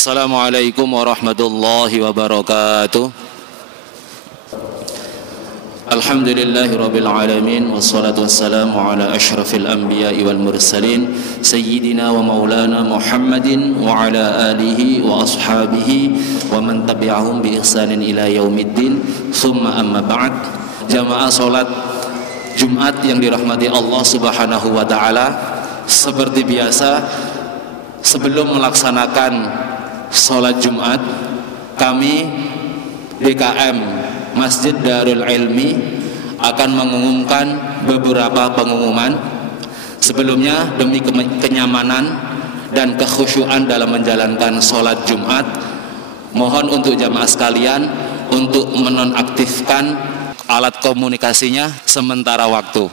Assalamualaikum warahmatullahi wabarakatuh. Alhamdulillahi rabbil alamin, wassalatu wassalamu ala ashrafil anbiya'i wal mursalin sayyidina wa maulana Muhammadin wa ala alihi wa ashabihi wa man tabi'ahum bi ihsanin ila yaumiddin. Summa amma ba'd. Jamaah salat Jumat yang dirahmati Allah Subhanahu wa taala, seperti biasa sebelum melaksanakan salat Jumat, kami DKM Masjid Darul Ilmi akan mengumumkan beberapa pengumuman. Sebelumnya, demi kenyamanan dan kekhusyuan dalam menjalankan sholat Jumat, mohon untuk jamaah sekalian untuk menonaktifkan alat komunikasinya sementara waktu,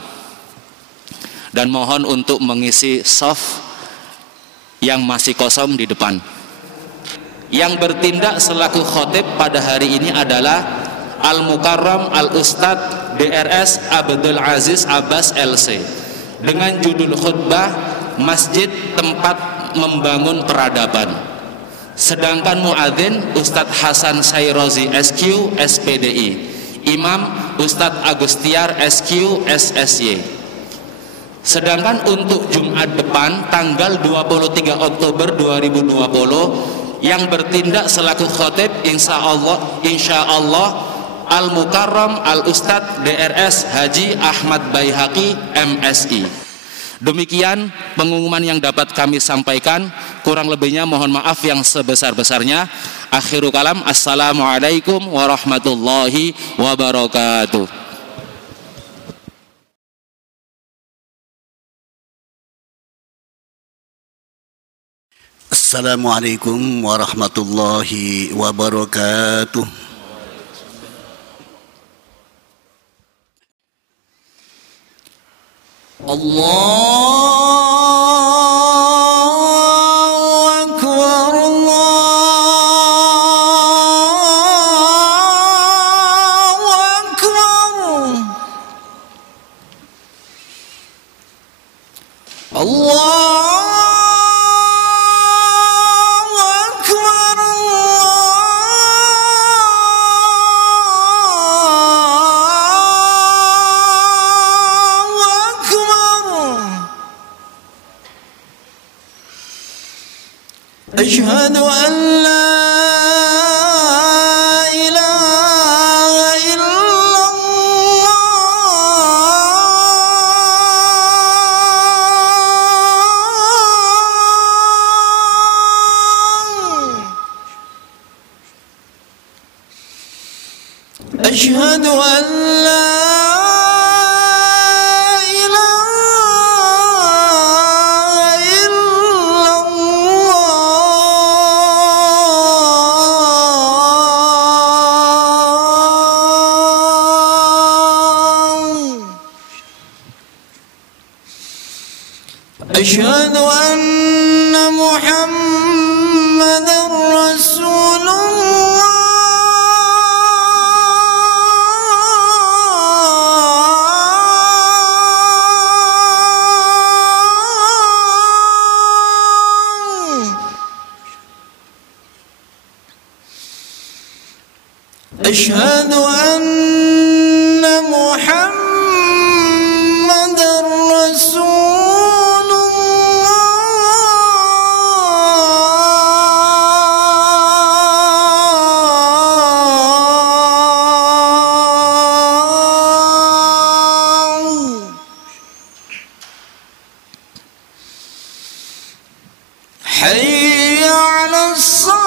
dan mohon untuk mengisi shaf yang masih kosong di depan. Yang bertindak selaku khotib pada hari ini adalah Al-Mukarram Al-Ustadz DRS Abdul Aziz Abbas LC, dengan judul khutbah Masjid Tempat Membangun Peradaban. Sedangkan muadzin Ustadz Hasan Sayrozi SQ SPDI, Imam Ustadz Agustiar SQ SSY. Sedangkan untuk Jumat depan tanggal 23 Oktober 2020 yang bertindak selaku khotib insya Allah Al-Mukarram Al-Ustadz DRS Haji Ahmad Baihaqi MSI. Demikian pengumuman yang dapat kami sampaikan, kurang lebihnya mohon maaf yang sebesar-besarnya. Akhirul kalam, assalamualaikum warahmatullahi wabarakatuh. Assalamualaikum warahmatullahi wabarakatuh. Allahu Akbar, Allahu Akbar, Allah. أشهد أن لا إله إلا الله. أشهد أن لا أشهد أن محمدًا رسول الله. أشهد أن محمدًا رسول حي على الصلاة،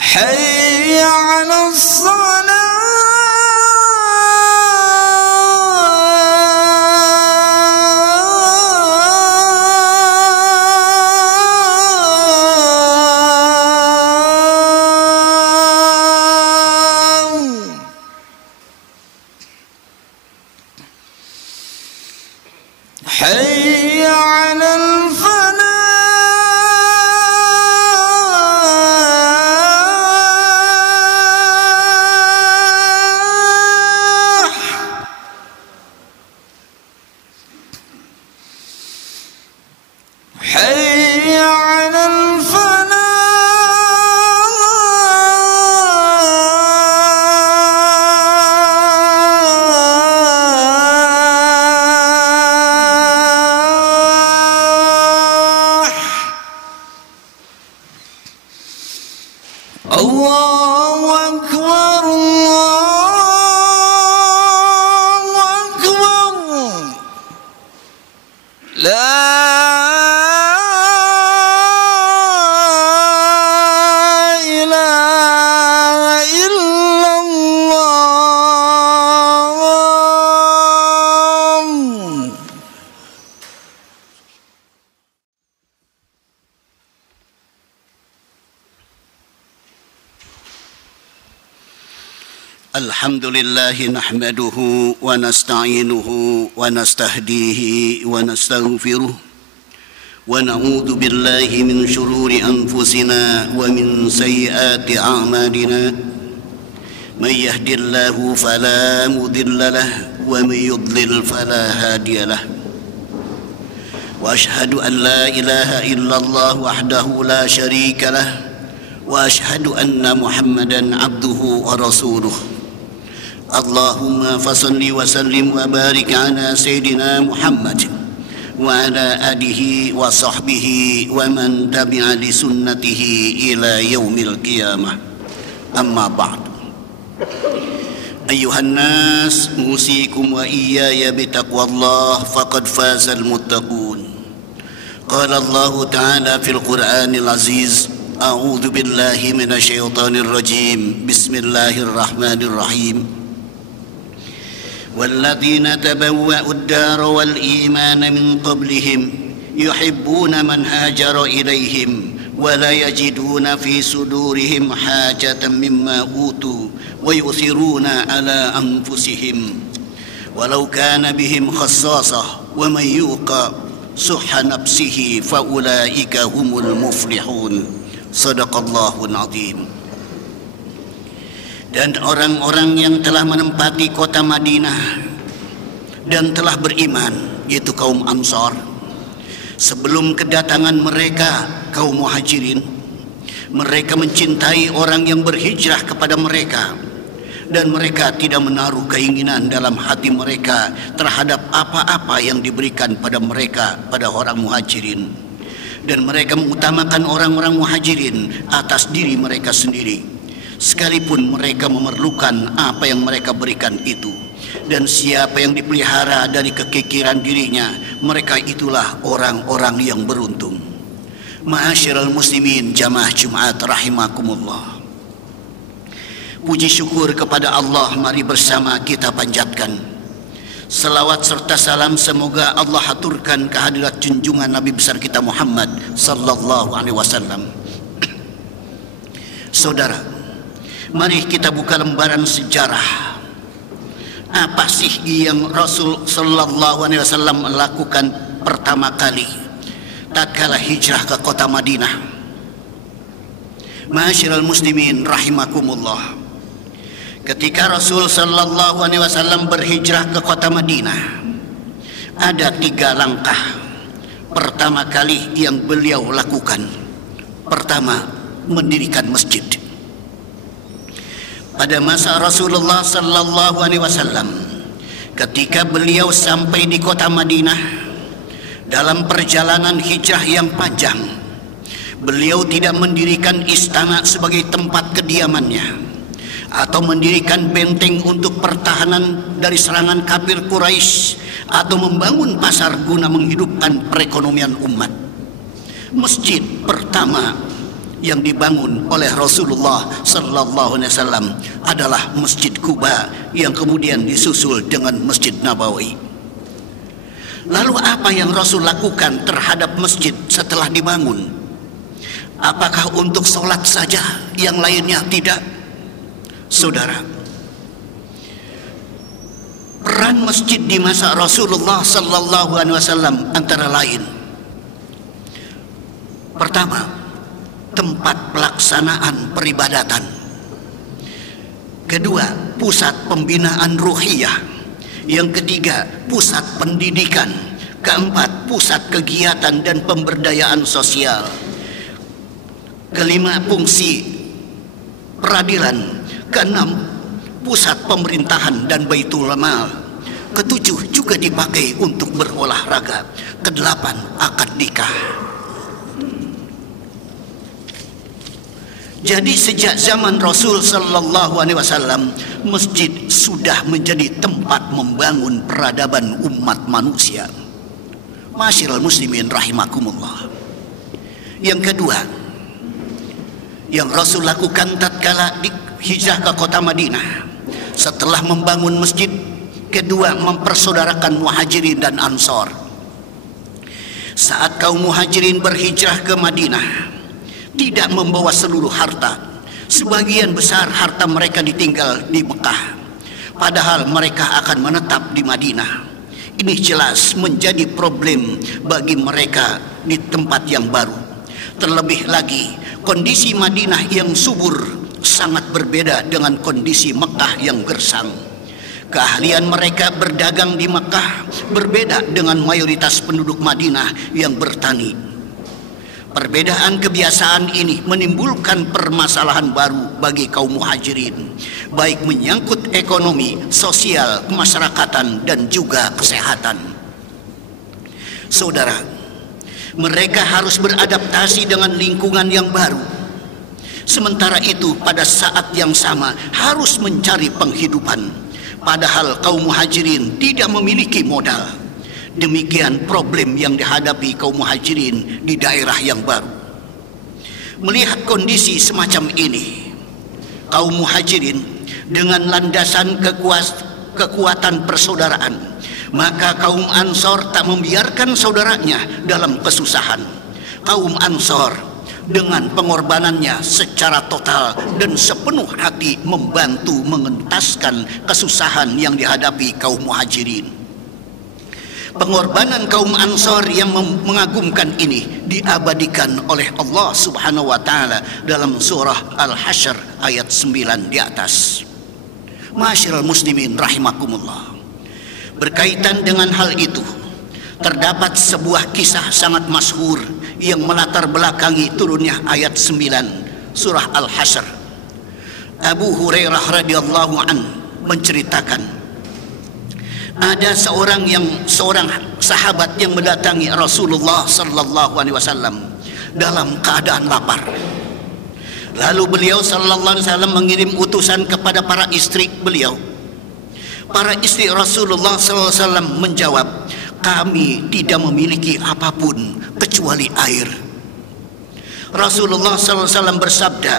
حي على الصلاة. حي على الفلاح. Allahu Akbar, Allahu Akbar. La ilaha illallah. Alhamdulillah nahmaduhu wa nasta'inuhu wa nastahdihi wa nastaghfiruh wa na'udzu billahi min shururi anfusina wa min sayyiati a'malina may yahdihillahu fala mudilla lahu wa may yudlil fala hadiya lahu wa ashhadu an la ilaha illallah wahdahu la syarika lahu wa ashhadu anna Muhammadan abduhu wa rasuluh. Allahumma fasalli wa sallim wa barik ala Sayyidina Muhammad wa ala alihi wa sahbihi wa man tabi'a li sunnatihi ila yaumil qiyamah. Amma ba'd. Ayuhan nas, usikum wa iyaya bitaqwallah faqad fazal muttaqun. Qala Allah Ta'ala fil Qur'anil Aziz, a'udzu billahi minasy syaithanir rajim. Bismillahirrahmanirrahim. والذين تبوأوا الدار والإيمان من قبلهم يحبون من هاجر إليهم ولا يجدون في صدورهم حاجة مما أوتوا ويؤثرون على أنفسهم ولو كان بهم خصاصة ومن يوق شح نفسه فأولئك هم المفلحون. صدق الله العظيم. Dan orang-orang yang telah menempati kota Madinah dan telah beriman, yaitu kaum Ansar, sebelum kedatangan mereka kaum Muhajirin, mereka mencintai orang yang berhijrah kepada mereka, dan mereka tidak menaruh keinginan dalam hati mereka terhadap apa-apa yang diberikan pada mereka, pada orang Muhajirin, dan mereka mengutamakan orang-orang Muhajirin atas diri mereka sendiri, sekalipun mereka memerlukan apa yang mereka berikan itu. Dan siapa yang dipelihara dari kekikiran dirinya, mereka itulah orang-orang yang beruntung. Ma'asyiral muslimin jamaah Jumat rahimakumullah. Puji syukur kepada Allah, mari bersama kita panjatkan selawat serta salam, semoga Allah haturkan kehadirat junjungan Nabi besar kita Muhammad sallallahu alaihi wasallam. Saudara, mari kita buka lembaran sejarah. Apa sih yang Rasul sallallahu alaihi wasallam lakukan pertama kali tatkala hijrah ke kota Madinah? Ma'asyiral muslimin rahimakumullah. Ketika Rasul sallallahu alaihi wasallam berhijrah ke kota Madinah, ada 3 langkah pertama kali yang beliau lakukan. Pertama, mendirikan masjid. Pada masa Rasulullah sallallahu alaihi wasallam, ketika beliau sampai di kota Madinah dalam perjalanan hijrah yang panjang, beliau tidak mendirikan istana sebagai tempat kediamannya atau mendirikan benteng untuk pertahanan dari serangan kafir Quraisy atau membangun pasar guna menghidupkan perekonomian umat. Masjid pertama yang dibangun oleh Rasulullah sallallahu alaihi wasallam adalah Masjid Quba, yang kemudian disusul dengan Masjid Nabawi. Lalu apa yang Rasul lakukan terhadap masjid setelah dibangun? Apakah untuk sholat saja, yang lainnya tidak? Saudara, peran masjid di masa Rasulullah sallallahu alaihi wasallam antara lain: pertama, tempat pelaksanaan peribadatan. Kedua, pusat pembinaan ruhiyah. Yang ketiga, pusat pendidikan. Keempat, pusat kegiatan dan pemberdayaan sosial. Kelima, fungsi peradilan. Keenam, pusat pemerintahan dan baitul mal. Ketujuh, juga dipakai untuk berolahraga. Kedelapan, akad nikah. Jadi sejak zaman Rasul sallallahu alaihi wasallam, masjid sudah menjadi tempat membangun peradaban umat manusia. Masyiral muslimin rahimakumullah. Yang kedua yang Rasul lakukan tatkala hijrah ke kota Madinah, setelah membangun masjid, kedua mempersaudarakan Muhajirin dan Ansor. Saat kaum Muhajirin berhijrah ke Madinah, tidak membawa seluruh harta. Sebagian besar harta mereka ditinggal di Mekah, padahal mereka akan menetap di Madinah. Ini jelas menjadi problem bagi mereka di tempat yang baru. Terlebih lagi, kondisi Madinah yang subur sangat berbeda dengan kondisi Mekah yang gersang. Keahlian mereka berdagang di Mekah berbeda dengan mayoritas penduduk Madinah yang bertani. Perbedaan kebiasaan ini menimbulkan permasalahan baru bagi kaum Muhajirin, baik menyangkut ekonomi, sosial, kemasyarakatan, dan juga kesehatan. Saudara, mereka harus beradaptasi dengan lingkungan yang baru. Sementara itu pada saat yang sama harus mencari penghidupan, padahal kaum Muhajirin tidak memiliki modal. Demikian problem yang dihadapi kaum Muhajirin di daerah yang baru. Melihat kondisi semacam ini, kaum Muhajirin dengan landasan kekuatan persaudaraan, maka kaum Ansor tak membiarkan saudaranya dalam kesusahan. Kaum Ansor dengan pengorbanannya secara total dan sepenuh hati membantu mengentaskan kesusahan yang dihadapi kaum Muhajirin. Pengorbanan kaum Ansor yang mengagumkan ini diabadikan oleh Allah Subhanahu wa taala dalam surah Al-Hasyr ayat 9 di atas. Masyiral muslimin rahimakumullah. Berkaitan dengan hal itu, terdapat sebuah kisah sangat masyhur yang melatar belakangi turunnya ayat 9 surah Al-Hasyr. Abu Hurairah radhiyallahu an menceritakan, ada seorang sahabat yang mendatangi Rasulullah sallallahu alaihi wasallam dalam keadaan lapar. Lalu beliau sallallahu alaihi wasallam mengirim utusan kepada para istri beliau. Para istri Rasulullah sallallahu alaihi wasallam menjawab, kami tidak memiliki apapun kecuali air. Rasulullah sallallahu alaihi wasallam bersabda,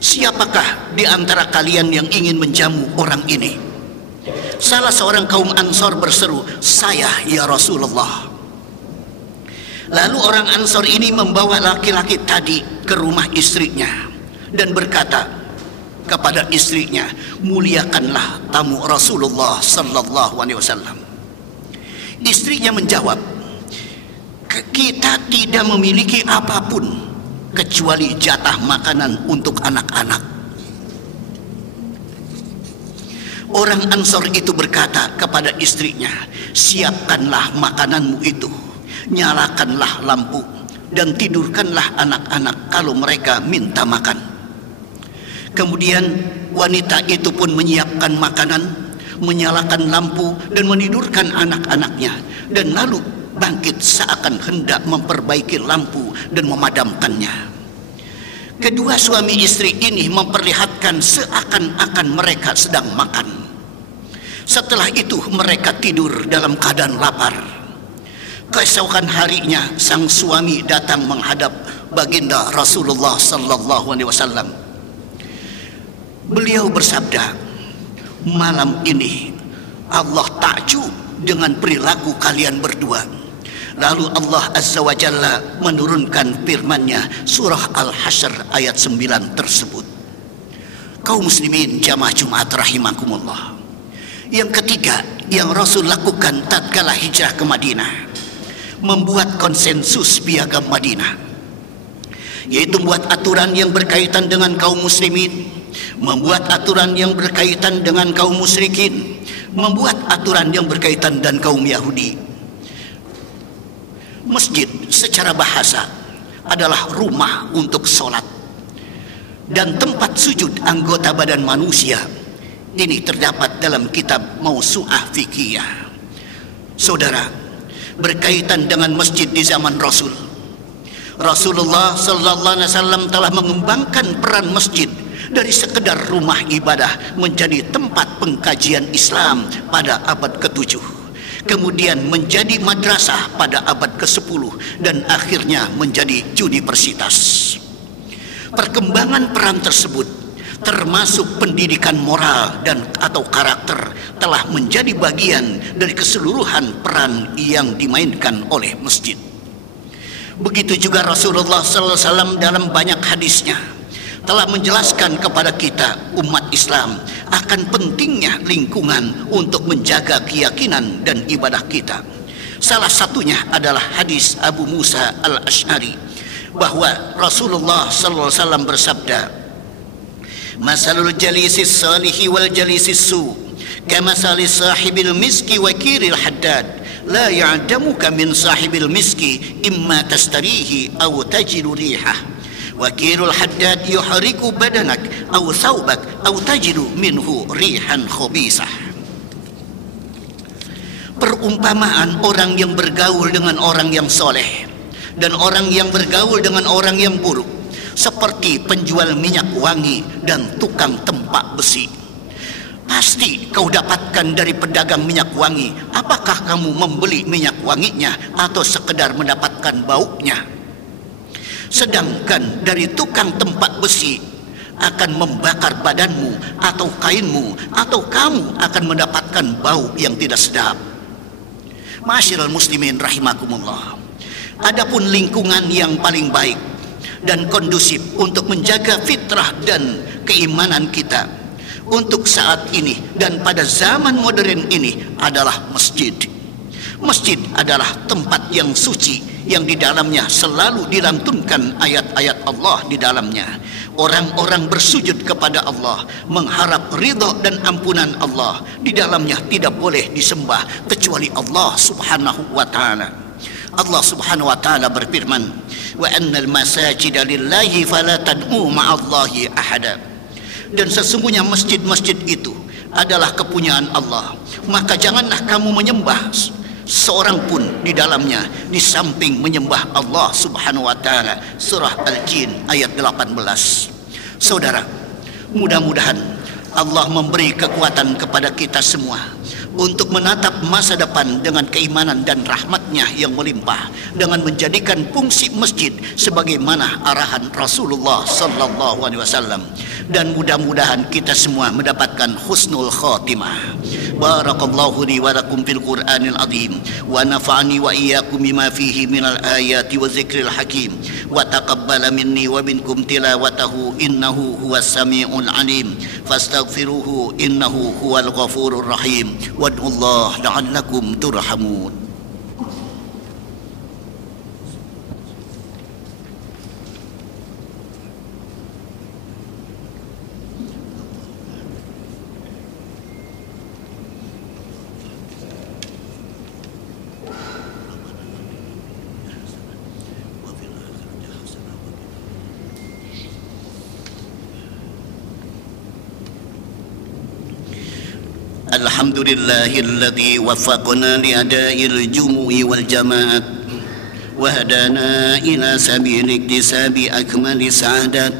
siapakah di antara kalian yang ingin menjamu orang ini? Salah seorang kaum Ansor berseru, saya ya Rasulullah. Lalu orang Ansor ini membawa laki-laki tadi ke rumah istrinya dan berkata kepada istrinya, muliakanlah tamu Rasulullah sallallahu alaihi wasallam. Istrinya menjawab, kita tidak memiliki apapun kecuali jatah makanan untuk anak-anak. Orang Ansor itu berkata kepada istrinya, siapkanlah makananmu itu, nyalakanlah lampu, dan tidurkanlah anak-anak kalau mereka minta makan. Kemudian wanita itu pun menyiapkan makanan, menyalakan lampu, dan menidurkan anak-anaknya, dan lalu bangkit seakan hendak memperbaiki lampu dan memadamkannya. Kedua suami istri ini memperlihatkan seakan-akan mereka sedang makan. Setelah itu mereka tidur dalam keadaan lapar. Keesokan harinya sang suami datang menghadap baginda Rasulullah sallallahu alaihi wasallam. Beliau bersabda, malam ini Allah takjub dengan perilaku kalian berdua. Lalu Allah Azza wa Jalla menurunkan firman-Nya surah Al-Hasyr ayat 9 tersebut. Kaum muslimin jamaah Jumat rahimakumullah. Yang ketiga yang Rasul lakukan tatkala hijrah ke Madinah, membuat konsensus piagam Madinah, yaitu membuat aturan yang berkaitan dengan kaum muslimin, membuat aturan yang berkaitan dengan kaum musyrikin, membuat aturan yang berkaitan dengan kaum Yahudi. Masjid secara bahasa adalah rumah untuk sholat dan tempat sujud anggota badan manusia. Ini terdapat dalam kitab Mausu'ah Fiqhiyah. Saudara, berkaitan dengan masjid di zaman Rasul, Rasulullah sallallahu alaihi wasallam telah mengembangkan peran masjid dari sekedar rumah ibadah menjadi tempat pengkajian Islam pada abad ke-7, kemudian menjadi madrasah pada abad ke-10, dan akhirnya menjadi universitas. Perkembangan peran tersebut, termasuk pendidikan moral dan atau karakter, telah menjadi bagian dari keseluruhan peran yang dimainkan oleh masjid. Begitu juga Rasulullah SAW dalam banyak hadisnya telah menjelaskan kepada kita umat Islam akan pentingnya lingkungan untuk menjaga keyakinan dan ibadah kita. Salah satunya adalah hadis Abu Musa al-Ash'ari, bahwa Rasulullah SAW bersabda, "Masalul jalisis salihi wal jalisis su, kamasali sahibil miski wa kiril haddad, la ya'damuka min sahibil miski imma tastarihi aw tajidu rihah, wa kirul haddad yuhriku badanak aw thawbak aw tajidu minhu rihan khabisah." Perumpamaan orang yang bergaul dengan orang yang soleh dan orang yang bergaul dengan orang yang buruk seperti penjual minyak wangi dan tukang tempak besi. Pasti kau dapatkan dari pedagang minyak wangi, apakah kamu membeli minyak wanginya atau sekedar mendapatkan baunya? Sedangkan dari tukang tempak besi akan membakar badanmu atau kainmu, atau kamu akan mendapatkan bau yang tidak sedap. Ma'asyiral muslimin rahimakumullah. Adapun lingkungan yang paling baik dan kondusif untuk menjaga fitrah dan keimanan kita untuk saat ini dan pada zaman modern ini adalah masjid. Masjid adalah tempat yang suci yang di dalamnya selalu dilantunkan ayat-ayat Allah di dalamnya. Orang-orang bersujud kepada Allah, mengharap ridha dan ampunan Allah. Di dalamnya tidak boleh disembah kecuali Allah Subhanahu wa taala. Allah Subhanahu wa taala berfirman, "Wa annal masajida lillahi fala tad'u ma'allahi ahada." Dan sesungguhnya masjid-masjid itu adalah kepunyaan Allah, maka janganlah kamu menyembah seorang pun di dalamnya di samping menyembah Allah Subhanahu wa taala. Surah Al-Jin ayat 18. Saudara, mudah-mudahan Allah memberi kekuatan kepada kita semua untuk menatap masa depan dengan keimanan dan rahmatnya yang melimpah, dengan menjadikan fungsi masjid sebagaimana arahan Rasulullah sallallahu alaihi wasallam, dan mudah-mudahan kita semua mendapatkan husnul khatimah. Barakallahu li wa lakum fil Qur'anil azim, wa nafa'ani wa iyyakum bima fihi minal ayati wa dzikril hakim, wa taqabbala minni wa minkum tilawatahu innahu huwas samiul alim, fastaghfiruhu innahu huwal ghafurur rahim. Wad'ullah la'allakum turhamun. Alhamdulillahilladzi waffaqna li'ada'il jumu'i wal jama'at wa hadana ila sabili iktisabi akmali sa'adat.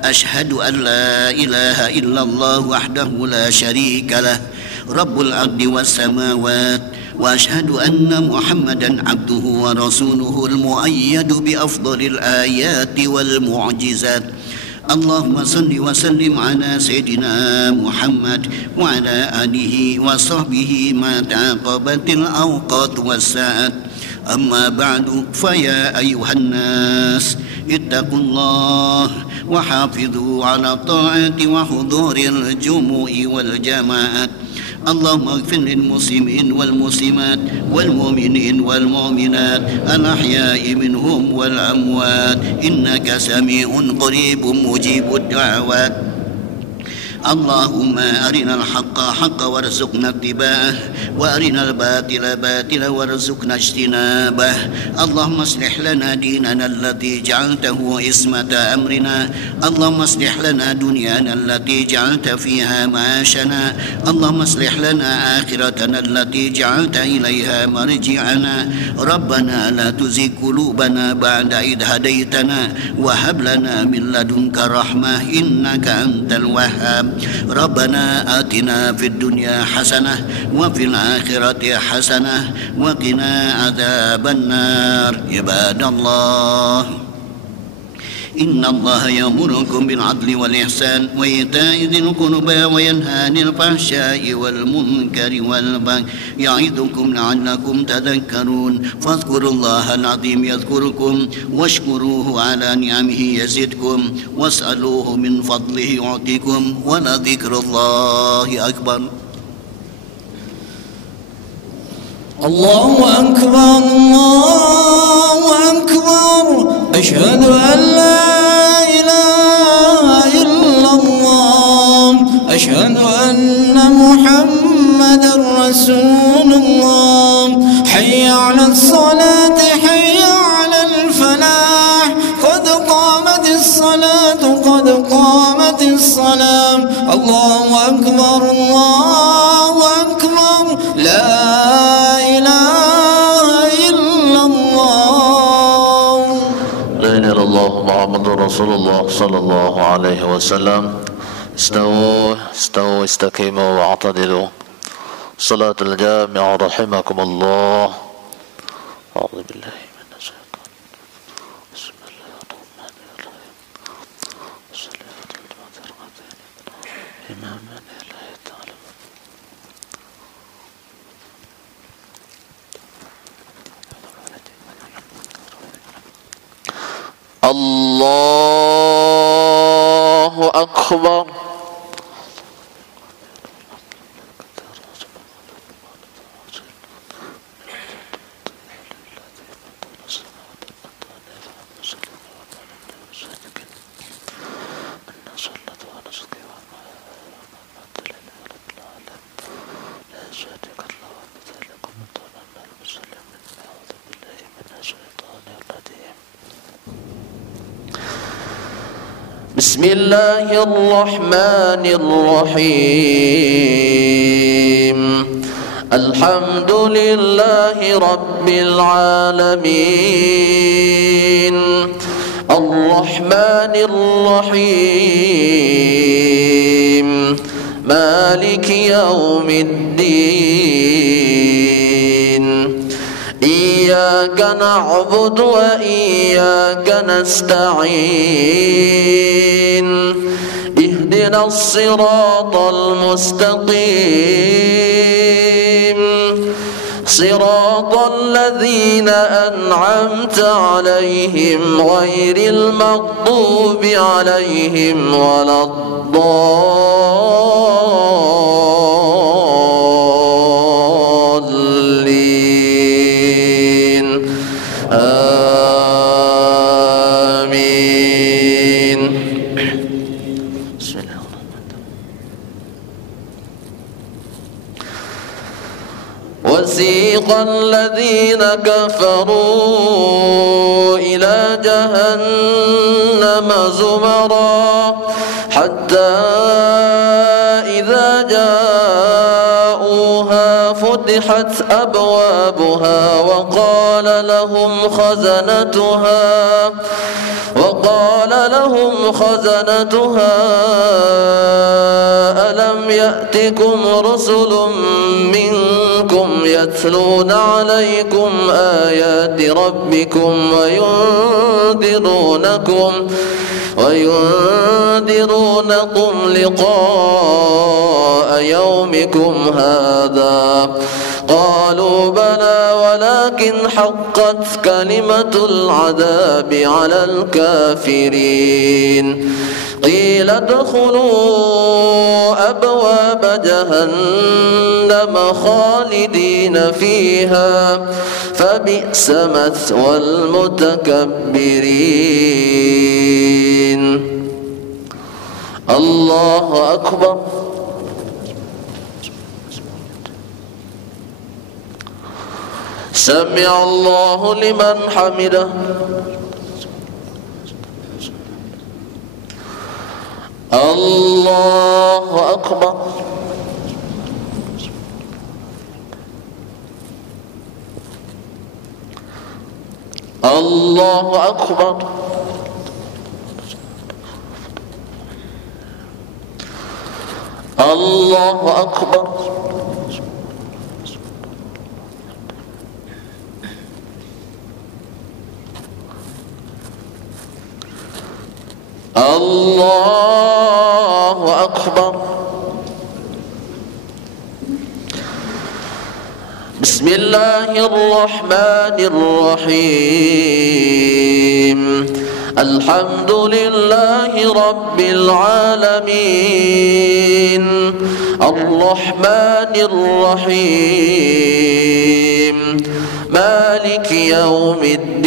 Ashhadu an la ilaha illallah wahdahu la syarika lah, rabbul ardi was samawat, wa ashhadu anna muhammadan abduhu wa rasuluhu al-mu'ayyadu bi afdalil ayati wal mu'jizat. Allahumma salli wa sallim ala Sayyidina Muhammad wa ala alihi wa sahbihi ma taqabatil awqat was sa'at. Amma ba'du, faya ayuhan nas ittaqullah wa hafidhu ala ta'ati wa huduril jumu'i wal jama'at. Allahumma ighfir lil muslimin wal muslimat wal mu'minin wal mu'minat al ahya'i minhum wal amwat innaka sami'un qaribun mujibud da'wat. اللهم أرنا الحق حقا وارزقنا اتباعه وأرنا الباطل باطلا وارزقنا اجتنابه. اللهم اصلح لنا ديننا الذي جعلته عصمة أمرنا. اللهم اصلح لنا دنيانا التي جعلت فيها معاشنا. اللهم اصلح لنا آخرتنا التي جعلت إليها مرجعنا. ربنا لا تزغ قلوبنا بعد إذ هديتنا وهب لنا من لدنك رحمة إنك أنت الوهاب. ربنا آتنا في الدنيا حسنة وفي الآخرة حسنة وقنا عذاب النار. عباد الله، إن الله يأمركم بالعدل والإحسان وإيتاء ذي القربى وينهى عن الفحشاء والمنكر والبغي يعظكم لعلكم تذكرون. فاذكروا الله العظيم يذكركم واشكروه على نعمه يزدكم واسألوه من فضله يعطيكم ولذكر الله أكبر. الله أكبر الله أكبر أشهد أن لا إله إلا الله أشهد أن محمدا رسول الله. حي على الصلاة حي على الفلاح قد قامت الصلاة قد قامت الصلاة. الله أكبر الله أكبر لا محمد رسول الله صلى الله عليه وسلم. استووا استقيموا واعتدلوا. صلاة الجامع رحمكم الله. أعوذ بالله من الشيطان. بسم الله الرحمن الرحيم. صلاة إماما لله تعالى. الله أكبر. بسم الله الرحمن الرحيم. الحمد لله رب العالمين الرحمن الرحيم مالك يوم الدين. إياك نعبد وإياك نستعين. اهدنا الصراط المستقيم صراط الذين أنعمت عليهم غير المغضوب عليهم ولا الضالين. آمين. بسم الله الرحمن الرحيم. وسيق الذين كفروا إلى جهنم زمرا حتى إذا جاءوها فتحت أبوابها وقال لهم خزنتها ألم يأتكم رسل منكم يتلون عليكم آيات ربكم وينذرونكم لقاء يومكم هذا. قالوا بلى ولكن حقت كلمة العذاب على الكافرين. قيل ادخلوا أبواب جهنم خالدين فيها فبئس مثوى المتكبرين. الله أكبر. سمع الله لمن حمده. الله أكبر. الله أكبر. الله أكبر. الله أكبر. بسم الله الرحمن الرحيم. الحمد لله رب العالمين الرحمن الرحيم مالك يوم الدين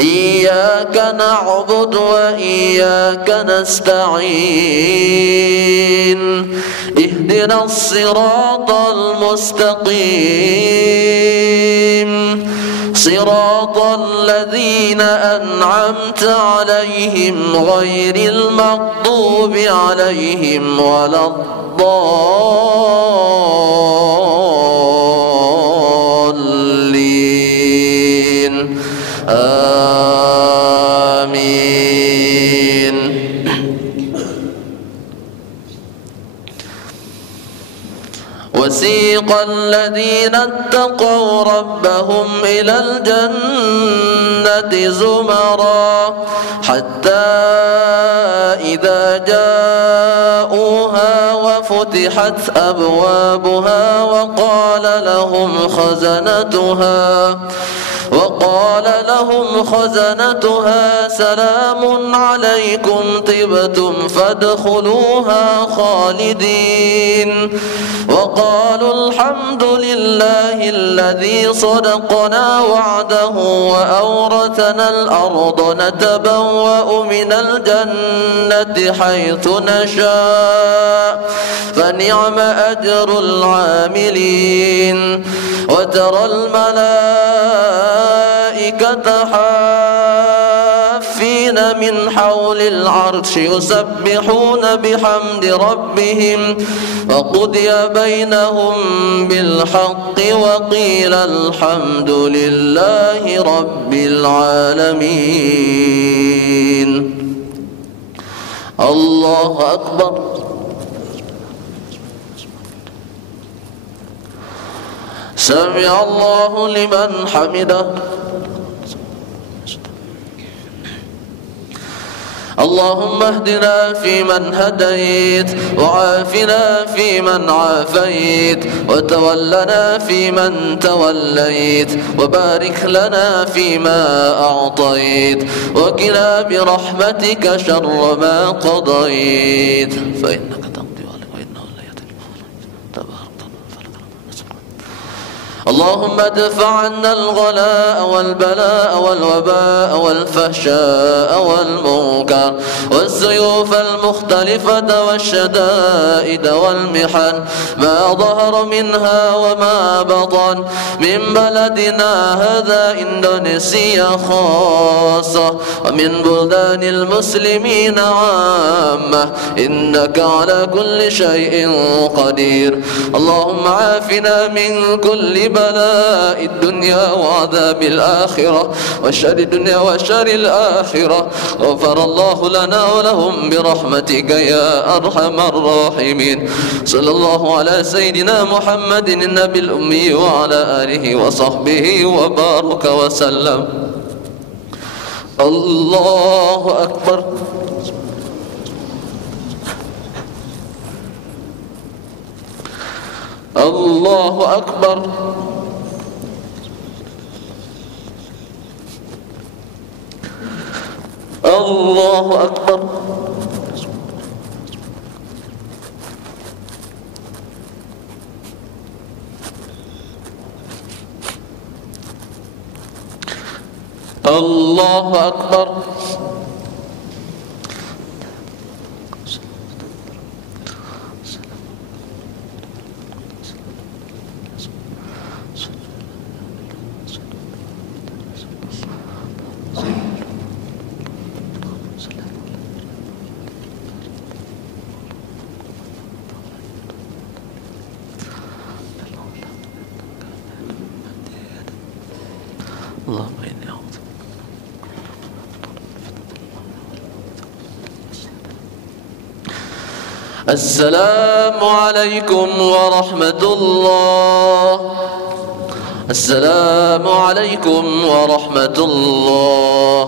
إياك نعبد وإياك نستعين اهدنا الصراط المستقيم صراط الذين أنعمت عليهم غير المغضوب عليهم ولا الضالين آمين. وسيق الذين اتقوا ربهم إلى الجنة زمرا حتى إذا جاءوها وفتحت أبوابها وقال لهم خزنتها سلام عليكم طبتم فادخلوها خالدين وقالوا الحمد لله الذي صدقنا وعده وأورثنا الأرض نتبوأ من الجنة حيث نشاء فنعم أجر العاملين. وترى الملائكة حافين من حول العرش يسبحون بحمد ربهم وقضي بينهم بالحق وقيل الحمد لله رب العالمين. الله أكبر. سمع الله لمن حمده. اللهم اهدنا فيمن هديت وعافنا فيمن عافيت وتولنا فيمن توليت وبارك لنا فيما أعطيت وقنا برحمتك شر ما قضيت فإنك تقضي وإنه لا يضل اللهم ادفع عنا الغلاء والبلاء والوباء والفحشاء والمنكر والسيوف المختلفة والشدائد والمحن ما ظهر منها وما بطن من بلدنا هذا إندونيسيا خاصة ومن بلدان المسلمين عامة إنك على كل شيء قدير. اللهم عافنا من كل بلاء الدنيا وعذاب الآخرة وشر الدنيا وشر الآخرة. غفر الله لنا ولهم برحمتك يا أرحم الراحمين. صلى الله على سيدنا محمد النبي الأمي وعلى آله وصحبه وبارك وسلم. الله أكبر. الله أكبر. الله أكبر. الله أكبر. Allahumma inni a'udzu. Assalamualaikum warahmatullahi. Assalamualaikum warahmatullahi.